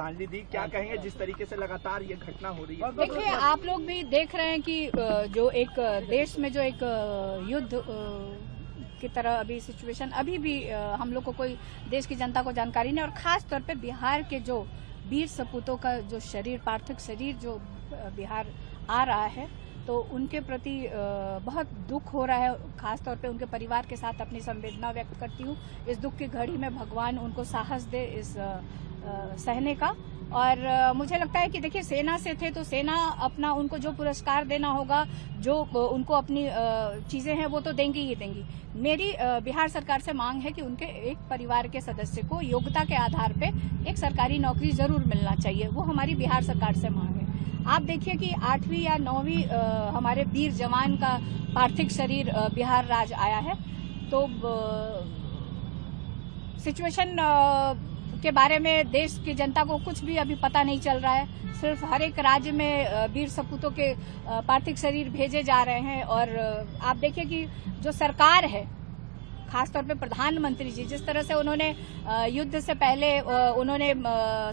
श्रद्धांजलि दी। क्या कहेंगे जिस तरीके से लगातार ये घटना हो रही है? देखिए, आप लोग भी देख रहे हैं कि जो एक देश में जो एक युद्ध की तरह अभी सिचुएशन अभी भी हम लोग को कोई देश की जनता को जानकारी नहीं, और खास तौर पे बिहार के जो वीर सपूतों का जो शरीर, पार्थिव शरीर जो बिहार आ रहा है, तो उनके प्रति बहुत दुख हो रहा है। खास तौर पे उनके परिवार के साथ अपनी संवेदना व्यक्त करती हूँ। इस दुख की घड़ी में भगवान उनको साहस दे इस सहने का। और मुझे लगता है कि देखिए, सेना से थे तो सेना अपना उनको जो पुरस्कार देना होगा, जो उनको अपनी चीजें हैं वो तो देंगी ही देंगी। मेरी बिहार सरकार से मांग है कि उनके एक परिवार के सदस्य को योग्यता के आधार पे एक सरकारी नौकरी जरूर मिलना चाहिए। वो हमारी बिहार सरकार से मांग है। आप देखिए कि 8वीं या 9वीं हमारे वीर जवान का पार्थिव शरीर बिहार राज्य आया है, तो सिचुएशन के बारे में देश की जनता को कुछ भी अभी पता नहीं चल रहा है। सिर्फ हर एक राज्य में वीर सपूतों के पार्थिव शरीर भेजे जा रहे हैं। और आप देखिए कि जो सरकार है, खासतौर पे प्रधानमंत्री जी, जिस तरह से उन्होंने युद्ध से पहले उन्होंने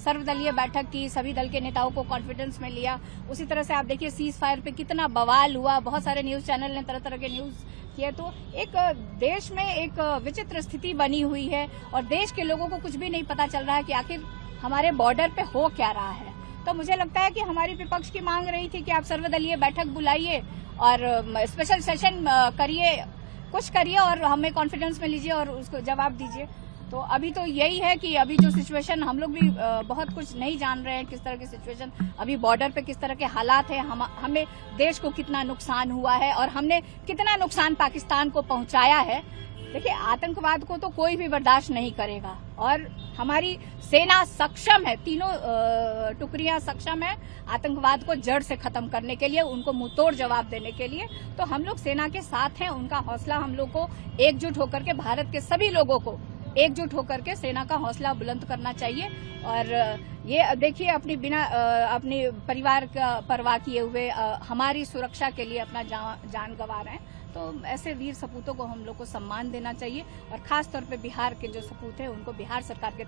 सर्वदलीय बैठक की, सभी दल के नेताओं को कॉन्फिडेंस में लिया, उसी तरह से आप देखिए सीज फायर पे कितना बवाल हुआ। बहुत सारे न्यूज चैनल ने तरह तरह के न्यूज किए। तो एक देश में एक विचित्र स्थिति बनी हुई है और देश के लोगों को कुछ भी नहीं पता चल रहा है कि आखिर हमारे बॉर्डर पे हो क्या रहा है। तो मुझे लगता है कि हमारी विपक्ष की मांग रही थी कि आप सर्वदलीय बैठक बुलाइए और स्पेशल सेशन करिए, कुछ करिए और हमें कॉन्फिडेंस में लीजिए और उसको जवाब दीजिए। तो अभी तो यही है कि अभी जो सिचुएशन, हम लोग भी बहुत कुछ नहीं जान रहे हैं किस तरह की सिचुएशन अभी बॉर्डर पे किस तरह के हालात है, हमें देश को कितना नुकसान हुआ है और हमने कितना नुकसान पाकिस्तान को पहुंचाया है। देखिए, आतंकवाद को तो कोई भी बर्दाश्त नहीं करेगा और हमारी सेना सक्षम है, तीनों टुकड़ियां सक्षम है आतंकवाद को जड़ से खत्म करने के लिए, उनको मुंहतोड़ जवाब देने के लिए। तो हम लोग सेना के साथ हैं। उनका हौसला हम लोग को एकजुट होकर के, भारत के सभी लोगों को एकजुट होकर के सेना का हौसला बुलंद करना चाहिए। और ये देखिए, अपनी परिवार का परवाह किए हुए हमारी सुरक्षा के लिए अपना जान गंवा रहे हैं। तो ऐसे वीर सपूतों को हम लोग को सम्मान देना चाहिए और खास तौर पे बिहार के जो सपूत हैं उनको बिहार सरकार के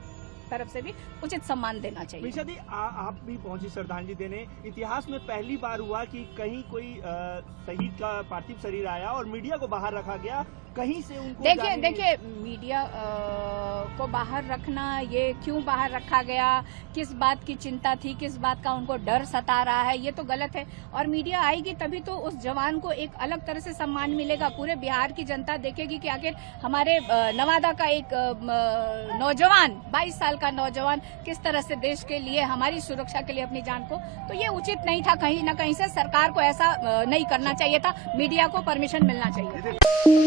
तरफ से भी उचित सम्मान देना चाहिए। मिश्रा दी, आप भी पहुंची श्रद्धांजलि देने। इतिहास में पहली बार हुआ कि कहीं कोई शहीद का पार्थिव शरीर आया और मीडिया को बाहर रखा गया, कहीं से उनको देखिए मीडिया को बाहर रखना, ये क्यों बाहर रखा गया, किस बात की चिंता थी, किस बात का उनको डर सता रहा है, ये तो गलत है। और मीडिया आएगी तभी तो उस जवान को एक अलग तरह से सम्मान मिलेगा। पूरे बिहार की जनता देखेगी कि आखिर हमारे नवादा का एक नौजवान, 22 साल का नौजवान किस तरह से देश के लिए, हमारी सुरक्षा के लिए अपनी जान को, तो ये उचित नहीं था। कहीं ना कहीं से सरकार को ऐसा नहीं करना चाहिए था, मीडिया को परमिशन मिलना चाहिए।